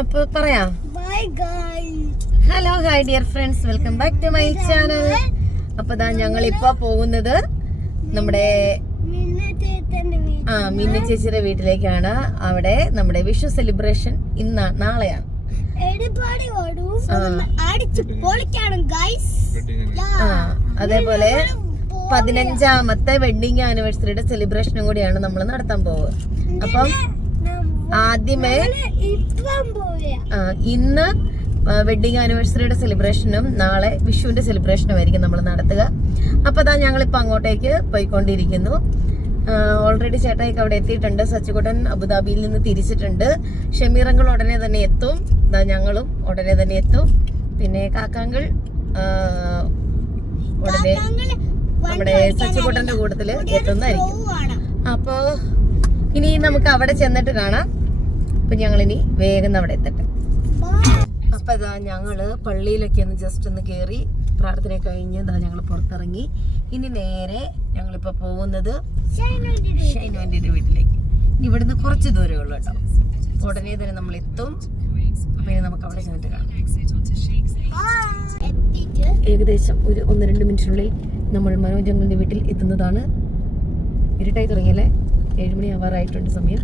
അപ്പൊ പറയാം. Hello hi dear friends, welcome back to my channel. അപ്പൊ ഞങ്ങൾ ഇപ്പൊ പോകുന്നത് നമ്മുടെ മിന്നു ചേച്ചിയുടെ വീട്ടിലേക്കാണ്. അവിടെ നമ്മുടെ വിഷു സെലിബ്രേഷൻ നാളെയാണ്. അതേപോലെ 15ാമത്തെ വെഡിങ് ആനിവേഴ്സറിയുടെ സെലിബ്രേഷനും കൂടിയാണ് നമ്മൾ നടത്താൻ പോവുക. അപ്പം ആദ്യമേ ഇന്ന് വെഡിങ് ആനിവേഴ്സറിയുടെ സെലിബ്രേഷനും നാളെ വിഷുവിന്റെ സെലിബ്രേഷനും ആയിരിക്കും നമ്മൾ നടത്തുക. അപ്പൊ ഞങ്ങളിപ്പോ അങ്ങോട്ടേക്ക് പോയിക്കൊണ്ടിരിക്കുന്നു. ഓൾറെഡി ചേട്ടായിക്ക് അവിടെ എത്തിയിട്ടുണ്ട്. സച്ചിക്കുട്ടൻ അബുദാബിയിൽ നിന്ന് തിരിച്ചിട്ടുണ്ട്. ഷമീറങ്ങൾ ഉടനെ തന്നെ എത്തും. ഞങ്ങളും ഉടനെ തന്നെ എത്തും. പിന്നെ കാക്കാങ്കൾ ഉടനെ നമ്മുടെ സച്ചിക്കുട്ടന്റെ കൂട്ടത്തില് എത്തുന്നതായിരിക്കും. അപ്പോ ഇനി നമുക്ക് അവിടെ ചെന്നിട്ട് കാണാം. അപ്പൊ ഞങ്ങളിനി വേഗം അവിടെ എത്തട്ടെ. അപ്പൊ ഞങ്ങള് പള്ളിയിലൊക്കെ ഒന്ന് ജസ്റ്റ് ഒന്ന് കയറി പ്രാർത്ഥന കഴിഞ്ഞ് ഞങ്ങൾ പുറത്തിറങ്ങി. ഇനി നേരെ ഞങ്ങളിപ്പോ പോകുന്നത് ഷൈനുവിന്റെ വീട്ടിലേക്ക്. ഇവിടുന്ന് കുറച്ച് ദൂരമേ ഉള്ളൂ കേട്ടോ. ഉടനെ തന്നെ നമ്മൾ എത്തും. അപ്പൊ ഇനി നമുക്ക് അവിടെ ചെന്നിട്ട് കാണാം. ഏകദേശം ഒരു 1-2 മിനിറ്റിനുള്ളിൽ നമ്മൾ മനോജങ്ങളുടെ വീട്ടിൽ എത്തുന്നതാണ്. ഇരുട്ടായി തുടങ്ങിയല്ലേ? 7 മണി ആവാറായിട്ടുണ്ട് സമയം.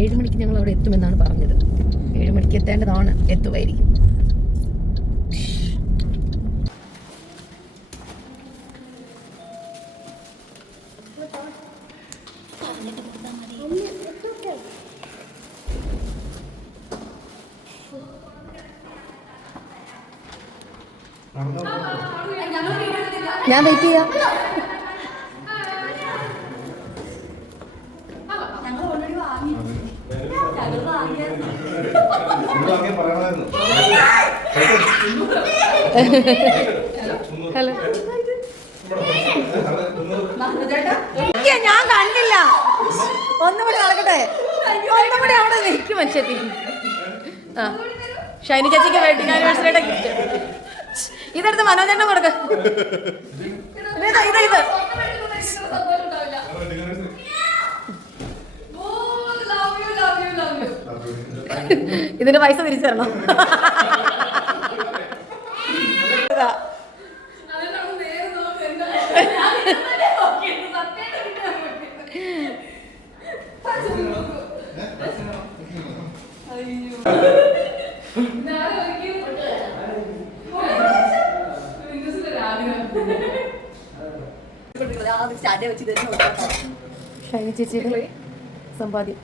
7 മണിക്ക് ഞങ്ങൾ അവിടെ എത്തുമെന്നാണ് പറഞ്ഞത്. 7 മണിക്ക് എത്തേണ്ടതാണ്. എത്തുമായിരിക്കും. ഞാൻ വെയിറ്റ് ചെയ്യാം. ഹലോ, ഞാൻ കണ്ടില്ല. ഒന്നുകൂടി നടക്കട്ടെ. ഒന്നുകൂടി അവിടെ നിൽക്കും മനുഷ്യത്തി. ആ, ഷൈനി ചേച്ചിക്ക് വെഡിങ് ആനിവേഴ്സറിയുടെ ഗിഫ്റ്റ് ഇതെടുത്ത് മനോജന്റെ കൊടുക്ക. ഇത് ഇതിന്റെ പൈസ തിരിച്ചു തരണം. ഷൈനി ചേച്ചിയുടെ സമ്പാദ്യം.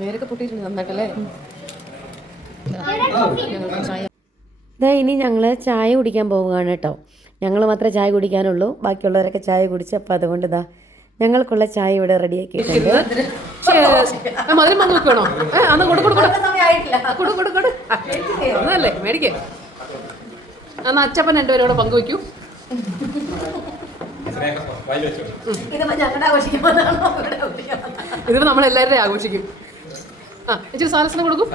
വേരൊക്കെ പൊട്ടിയിട്ടുണ്ട് നന്നായിട്ടല്ലേ. ഇനി ഞങ്ങള് ചായ കുടിക്കാൻ പോവുകയാണ് കേട്ടോ. ഞങ്ങൾ മാത്രമേ ചായ കുടിക്കാനുള്ളൂ. ബാക്കിയുള്ളവരൊക്കെ ചായ കുടിച്ച്. അപ്പം അതുകൊണ്ട് ഞങ്ങൾക്കുള്ള ചായ ഇവിടെ റെഡിയാക്കിയിട്ടുണ്ട്. മേടിക്കേ എന്നാ അച്ചപ്പൻ 2 പേരോട് പങ്കുവയ്ക്കൂ. ഇതിപ്പോ നമ്മളെല്ലാവരുടെയും ആഘോഷിക്കും. ആ ഇച്ചിരി സാലസിനെ കൊടുക്കും.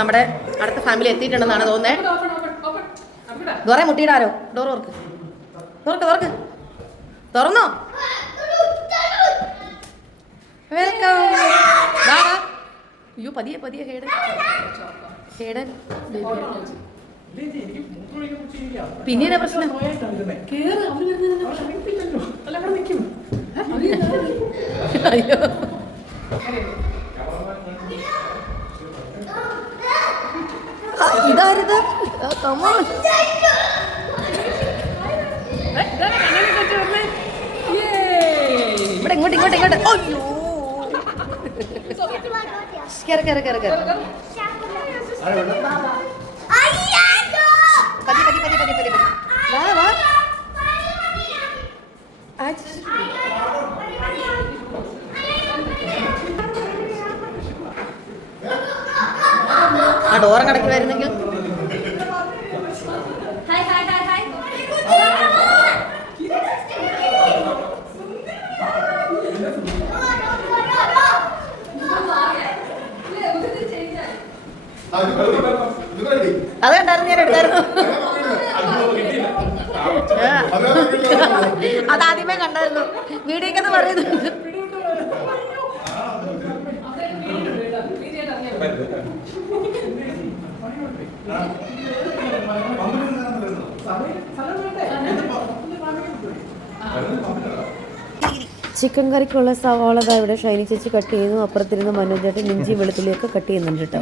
നമ്മുടെ അടുത്ത ഫാമിലി എത്തിയിട്ടുണ്ടെന്നാണ് തോന്നുന്നേ. ഡോറെ മുട്ടിയിടാരോ? ഡോർ ഓർക്ക് തോർക്ക് തുറന്നോ? വെൽക്കം. അയ്യോ പതിയെ പതിയെ. ഹേഡൻ പിന്നെ പ്രശ്നം. അയ്യോ ഇതാരത്? ഇവിടെ ഇങ്ങോട്ട് ഇങ്ങോട്ട് ഇങ്ങോട്ട്. അയ്യോ കേറ് കേറ് കേറ് കേറ്. പതി പതി പതി പതി പതി. വാ വാ. ആ ഡോറും കടക്കി വരുന്നെങ്കിൽ അത് കണ്ടായിരുന്നു, ഞാൻ എടുത്തായിരുന്നു. അതാദ്യമേ കണ്ടായിരുന്നു, വീഡിയോക്കെന്ന് പറയുന്നുണ്ട്. ചിക്കൻ കറിക്കുള്ള സവാള ഇവിടെ ഷൈനി ചേച്ചി കട്ട് ചെയ്യുന്നു. അപ്പുറത്തിരുന്ന് മനോജേട്ടൻ ഇഞ്ചി വെളുത്തുള്ളിയൊക്കെ കട്ട് ചെയ്യുന്നുണ്ട് കേട്ടോ.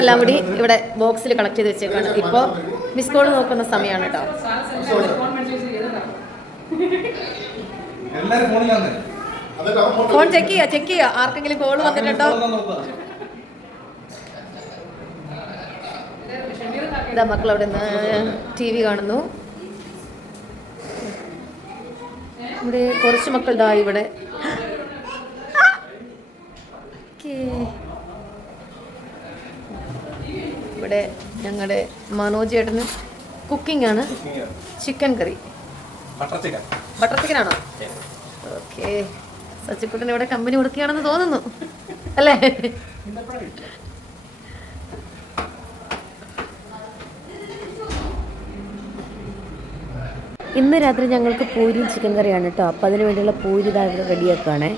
എല്ലാം കൂടി ഇവിടെ ബോക്സിൽ കളക്ട് ചെയ്ത് വെച്ചേക്കാണ്. ഇപ്പൊ മിസ് കോൾ നോക്കുന്ന സമയമാണ് കേട്ടോ. ഫോൺ ചെക്ക് ചെയ്യാ ആർക്കെങ്കിലും കോൾ വന്നിട്ടുണ്ടോ. ഇതാ മക്കൾ അവിടെ നിന്ന് TV കാണുന്നു. ഇവിടെ കുറച്ച് മക്കൾ ദാ ഇവിടെ. ഇവിടെ ഞങ്ങളുടെ മനോജ് ചേട്ടന് കുക്കിംഗ് ആണ്. ചിക്കൻ കറി, ബട്ടർ ചിക്കൻ ആണോ? ഓക്കെ. സച്ചിക്കുട്ടൻ ഇവിടെ കമ്പനി കൊടുക്കുകയാണെന്ന് തോന്നുന്നു അല്ലേ? ഇന്ന് രാത്രി ഞങ്ങൾക്ക് പൂരിയും ചിക്കൻ കറിയാണ് കേട്ടോ. അപ്പം അതിന് വേണ്ടിയുള്ള പൂരി ഇതാ ഇവിടെ റെഡിയാക്കുകയാണേ.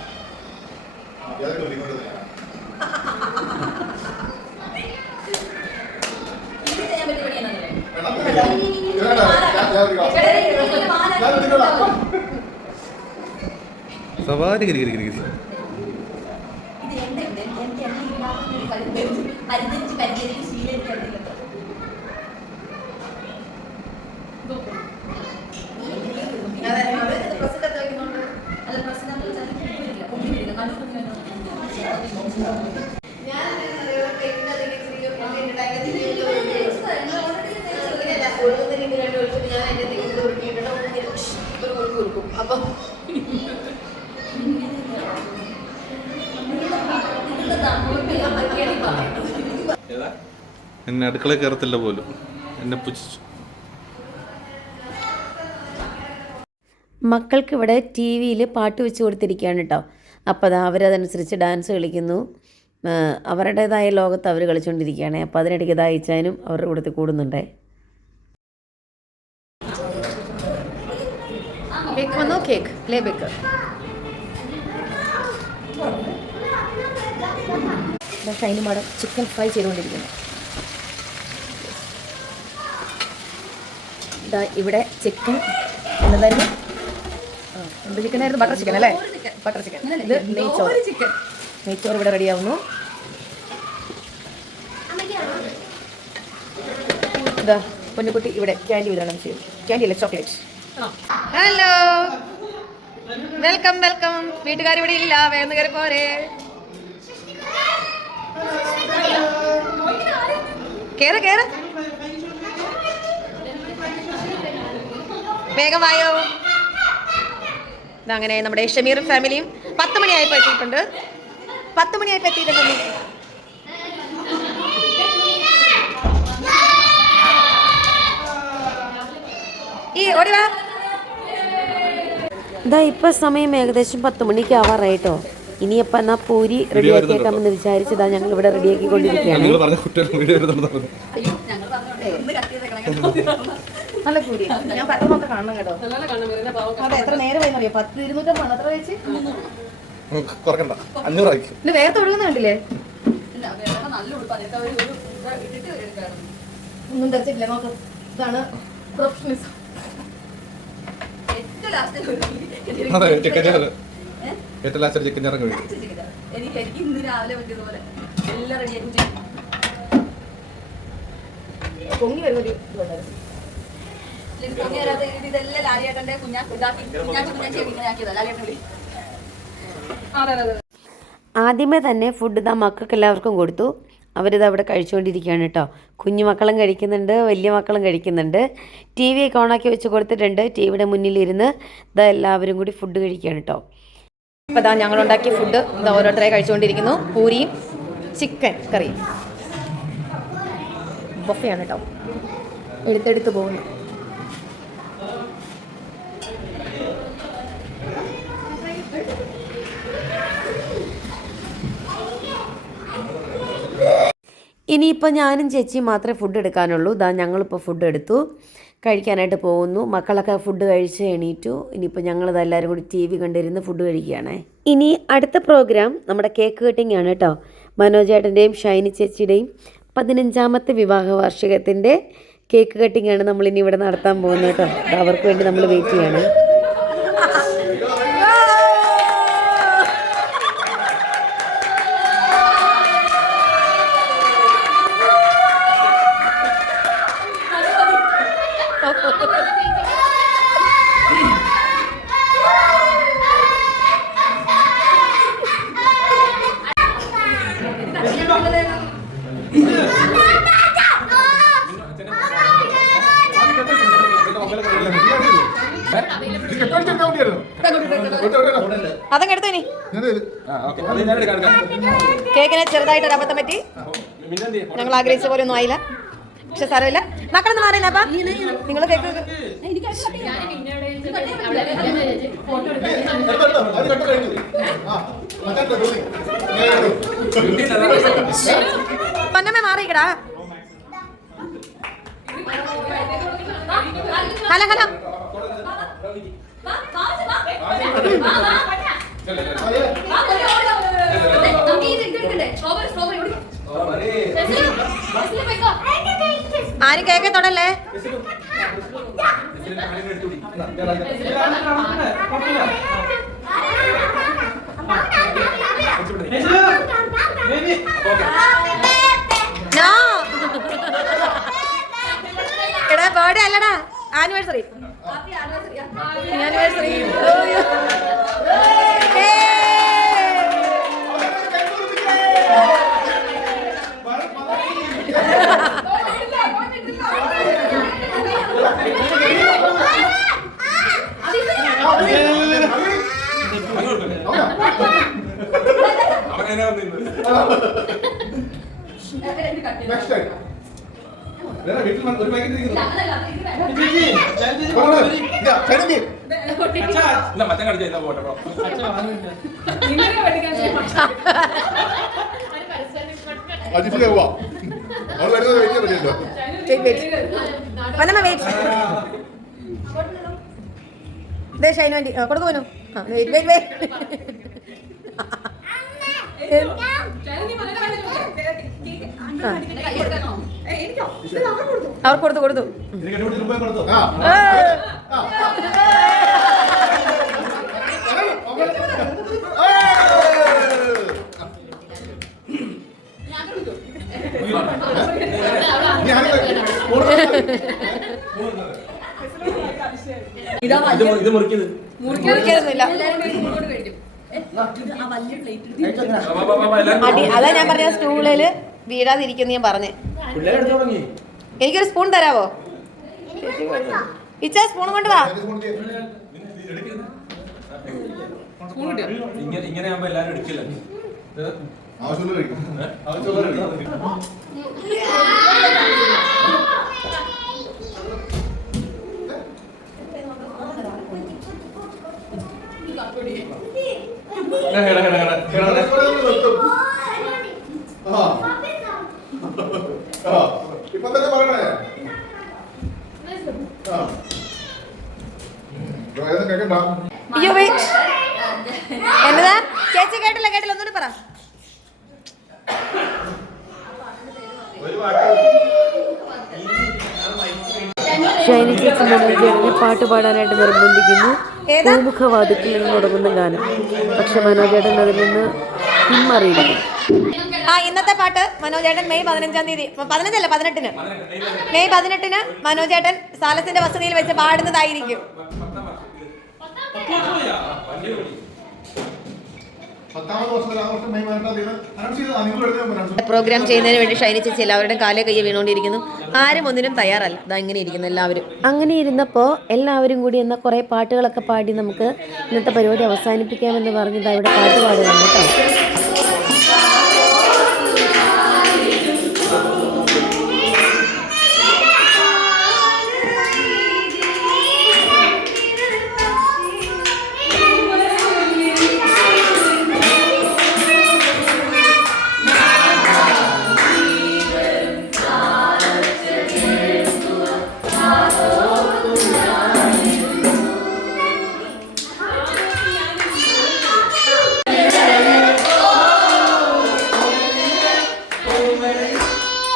സവാരി അപ്പം എന്നെ അടുക്കള കയറത്തില്ല പോലും, എന്നെ പുച്ഛിച്ചു. മക്കൾക്ക് ഇവിടെ TV-യിൽ പാട്ട് വെച്ച് കൊടുത്തിരിക്കുകയാണ് കേട്ടോ. അപ്പോൾ അത് അവരതനുസരിച്ച് ഡാൻസ് കളിക്കുന്നു. അവരുടേതായ ലോകത്ത് അവർ കളിച്ചുകൊണ്ടിരിക്കുകയാണ്. അപ്പോൾ അതിനിടയ്ക്ക് ഇതായിച്ചാനും അവരുടെ കൂടെ കൂടുന്നുണ്ടേ. കേക്ക് വന്നോ? കേക്ക് ലേ bake. Shiny madam chicken fry ചെയ്തുകൊണ്ടിരിക്കുന്നു. ഇതാ ഇവിടെ ചിക്കൻ എന്നതായിരുന്നു, എന്ത് ചിക്കനായിരുന്നു? ബട്ടർ ചിക്കൻ അല്ലേ? Butter chicken. ഇത് നെയ്ച്ചോറ്. നെയ്ച്ചോറ് ഇവിടെ റെഡിയാവുന്നു. ഇതാ പൊന്നുകുട്ടി ഇവിടെ ക്യാൻഡി വിതരണം ചെയ്യും. ക്യാൻഡി അല്ല, ചോക്ലേറ്റ്. Hello, welcome welcome. വീട്ടുകാർ ഇവിടെ ഇല്ല, വേഗം കയറി പോരെ. കേറ് കേറ്, വേഗം വായോ. അങ്ങനെ നമ്മുടെ ഷമീറും ഫാമിലിയും 10 മണിയായപ്പോൾ എത്തിയിട്ടുണ്ട്. 10 മണിയായപ്പോൾ എത്തിയിട്ടുണ്ട്. ഈ ഓടിവാ. ഇതാ ഇപ്പൊ സമയം ഏകദേശം 10 മണിക്ക് ആവാറായിട്ടോ. ഇനിയപ്പോൾ എന്നാൽ പൂരി റെഡിയാക്കിയേക്കാമെന്ന് വിചാരിച്ചതാ ഞങ്ങൾ ഇവിടെ റെഡിയാക്കിക്കൊണ്ടിരിക്കുകയാണ്. നല്ല പൂരി ഞാൻ പറ്റുന്നൊക്കെ കാണണം കേട്ടോ. അതെ, എത്ര നേരമായി അറിയോ? 10-250 എത്ര വെച്ച് വേഗത്ത് ഒഴുകുന്ന കണ്ടില്ലേ? ഒന്നും ധരിച്ചിട്ടില്ല. നോക്ക്, ഇതാണ് പ്രൊഫഷണലിസം. എനിക്ക് ഇന്ന് രാവിലെ പറ്റിയതുപോലെ എല്ലാം റെഡിയാക്കി പൊങ്ങി വരുന്നൊരു ഇതുണ്ടായിരുന്നു. പൊങ്ങി വരാത്ത ഇതെല്ലാം ലാലിയേട്ടന്റെ ആദ്യമേ തന്നെ ഫുഡ് ഇതാ മക്കൾക്ക് എല്ലാവർക്കും കൊടുത്തു. അവരിത് അവിടെ കഴിച്ചുകൊണ്ടിരിക്കുകയാണ് കേട്ടോ. കുഞ്ഞു മക്കളും കഴിക്കുന്നുണ്ട്, വലിയ മക്കളും കഴിക്കുന്നുണ്ട്. TV ഒക്കെ ഓണാക്കി വെച്ച് കൊടുത്തിട്ടുണ്ട്. TVയുടെ മുന്നിലിരുന്ന് ഇതാ എല്ലാവരും കൂടി ഫുഡ് കഴിക്കുകയാണ് കേട്ടോ. അപ്പോൾ ഇതാ ഞങ്ങളുണ്ടാക്കിയ ഫുഡ് ഇതാ ഓരോരുത്തരായി കഴിച്ചുകൊണ്ടിരിക്കുന്നു. പൂരിയും ചിക്കൻ കറിയും. ബൊഫയാണ് കേട്ടോ, എടുത്തെടുത്ത് പോകുന്നു. ഇനിയിപ്പോൾ ഞാനും ചേച്ചിയും മാത്രമേ ഫുഡ് എടുക്കാനുള്ളൂ. ഞങ്ങളിപ്പോൾ ഫുഡ് എടുത്തു, കഴിക്കാനായിട്ട് പോകുന്നു. മക്കളൊക്കെ ഫുഡ് കഴിച്ച് എണീറ്റു. ഇനിയിപ്പോൾ ഞങ്ങളിത് എല്ലാവരും കൂടി TV കണ്ടിരുന്ന് ഫുഡ് കഴിക്കുകയാണേ. ഇനി അടുത്ത പ്രോഗ്രാം നമ്മുടെ കേക്ക് കട്ടിംഗ് ആണ് കേട്ടോ. മനോജേട്ടൻ്റെയും ഷൈനി ചേച്ചിയുടെയും 15ാമത്തെ വിവാഹ വാർഷികത്തിൻ്റെ കേക്ക് കട്ടിംഗ് ആണ് നമ്മളിനി ഇവിടെ നടത്താൻ പോകുന്നത് കേട്ടോ. അവർക്ക് വേണ്ടി നമ്മൾ വെയിറ്റ് ചെയ്യണേ. അതങ്ങ് എടുത്തു. ഇനി കേക്കിനെ ചെറുതായിട്ട് ഒരു അബദ്ധം പറ്റി, ഞങ്ങൾ ആഗ്രഹിച്ച പോലെ ഒന്നും ആയില്ല. പക്ഷെ സാരമില്ല, മക്കളൊന്നും മാറിയില്ല. അപ്പൊ നിങ്ങൾ കേക്ക് പൊന്നമ്മ മാറിക്കടാ. ഹലോ ഹലോ, ആരും കേക്ക് തൊടല്ലേ. എടാ ബർത്ത്ഡേ അല്ലടാ, ആനിവേഴ്സറി. ആനിവേഴ്സറി. ഷൈനോന്റി കൊടുക്കുമോ? അവർ കൊടുത്തു കൊടുത്തു. അതാ ഞാൻ പറഞ്ഞ സ്റ്റൂളില് വീഴാതിരിക്കുന്നു ഞാൻ പറഞ്ഞേ. എനിക്കൊരു സ്പൂൺ തരാവോ? ഇച്ച സ്പൂൺ കൊണ്ട് വാ. ഇങ്ങനെ ആകുമ്പോ എല്ലാരും എടുക്കില്ല. ഇപ്പൊ തന്നെ പറയണേ. അയ്യോ വെയിറ്റ്, എന്നതാ ചേച്ചി? കേട്ടില്ല കേട്ടില്ല, ഒന്നുകൂടി പറ. ഷൈനി ചേച്ചി മനോജേട്ടനെ പാട്ട് പാടാനായിട്ട് നിർബന്ധിക്കുന്നു. പൂമുഖവാതിക്കൽ നിന്ന് തുടങ്ങുന്ന ഗാനം. പക്ഷെ മനോജേട്ടൻ അതിൽ നിന്ന് പിന്മാറിയിരിക്കുന്നു. ഇന്നത്തെ പാട്ട് മനോജേട്ടൻ മെയ് 15-ാം തീയതി, 15 18-ന്, മെയ് 18-ന് മനോജേട്ടൻ സാലസിന്റെ വസതിയിൽ വെച്ച് പാടുന്നതായിരിക്കും. പ്രോഗ്രാം ചെയ്യുന്നതിന് വേണ്ടി ഷൈനി ചേച്ചി എല്ലാവരുടെയും കാലേ കയ്യെ വീണുകൊണ്ടിരിക്കുന്നു. ആരും ഒന്നിനും തയ്യാറല്ല. ഇതാ ഇങ്ങനെ ഇരിക്കുന്നു എല്ലാവരും. അങ്ങനെ ഇരുന്നപ്പോൾ എല്ലാവരും കൂടി എന്ന കുറേ പാട്ടുകളൊക്കെ പാടി നമുക്ക് ഇന്നത്തെ പരിപാടി അവസാനിപ്പിക്കാമെന്ന് പറഞ്ഞത് ഇവിടെ പാട്ട് പാടുകയാണ് കേട്ടോ.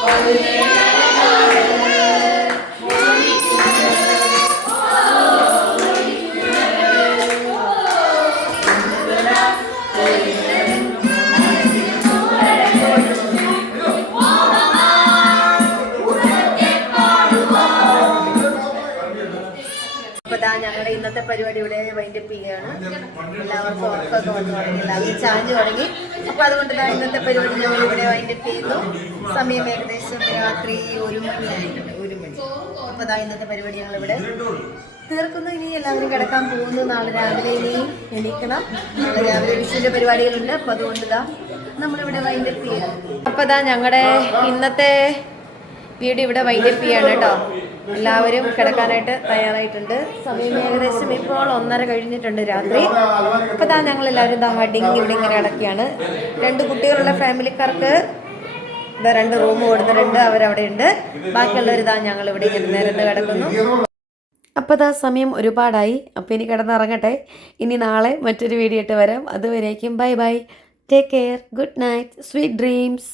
അപ്പൊ ദാ ഞങ്ങളുടെ ഇന്നത്തെ പരിപാടി ഇവിടെ വൈൻഡപ്പ് ചെയ്യുകയാണ്. എല്ലാവർക്കും ഉറക്കമൊക്കെ വന്നു തുടങ്ങി, എല്ലാവരും ചാഞ്ഞു തുടങ്ങി. അപ്പൊ അതുകൊണ്ട് ദാ ഇന്നത്തെ പരിപാടി ഞങ്ങൾ ഇവിടെ വൈൻഡപ്പ് ചെയ്യുന്നു. സമയം ഏകദേശം രാത്രി 1 മണിയായിട്ടുണ്ട്, 1 മണി. അപ്പൊ ദാ ഇന്നത്തെ പരിപാടി ഞങ്ങൾ ഇവിടെ തീർക്കുന്നു. ഇനി എല്ലാവരും കിടക്കാൻ പോകുന്നു. നാളെ രാവിലെ ഇനി എണീക്കണം. നാളെ രാവിലെ വിഷുവിന്റെ പരിപാടികളുണ്ട്. അപ്പൊ അതുകൊണ്ട് ദാ നമ്മളിവിടെ വൈൻഡപ്പ് ചെയ്യുന്നു. അപ്പൊ ദാ ഞങ്ങളുടെ ഇന്നത്തെ വീഡിയോ ഇവിടെ വൈൻഡപ്പ് ചെയ്യാണ് കേട്ടോ. എല്ലാവരും കിടക്കാനായിട്ട് തയ്യാറായിട്ടുണ്ട്. സമയം ഏകദേശം ഇപ്പോൾ 1:30 കഴിഞ്ഞിട്ടുണ്ട് രാത്രി. അപ്പോൾ ദാ ഞങ്ങളെല്ലാവരും ദാ ഹഡിങ് ഇവിടെ ഇങ്ങനെ കിടക്കുകയാണ്. 2 കുട്ടികളുള്ള ഫാമിലിക്കാർക്ക് ഇതാ 2 റൂം കൊടുത്തിട്ടുണ്ട്, അവരവിടെ ഉണ്ട്. ബാക്കിയുള്ളവർ ഇതാ ഞങ്ങളിവിടെ ഇങ്ങനെ നിരന്ന് കിടക്കുന്നു. അപ്പോൾ ദാ സമയം ഒരുപാടായി. അപ്പോൾ ഇനി കിടന്നിറങ്ങട്ടെ. ഇനി നാളെ മറ്റൊരു വീഡിയോ ഇട്ട് വരാം. അതുവരേക്കും bye bye, take care, good night, sweet dreams.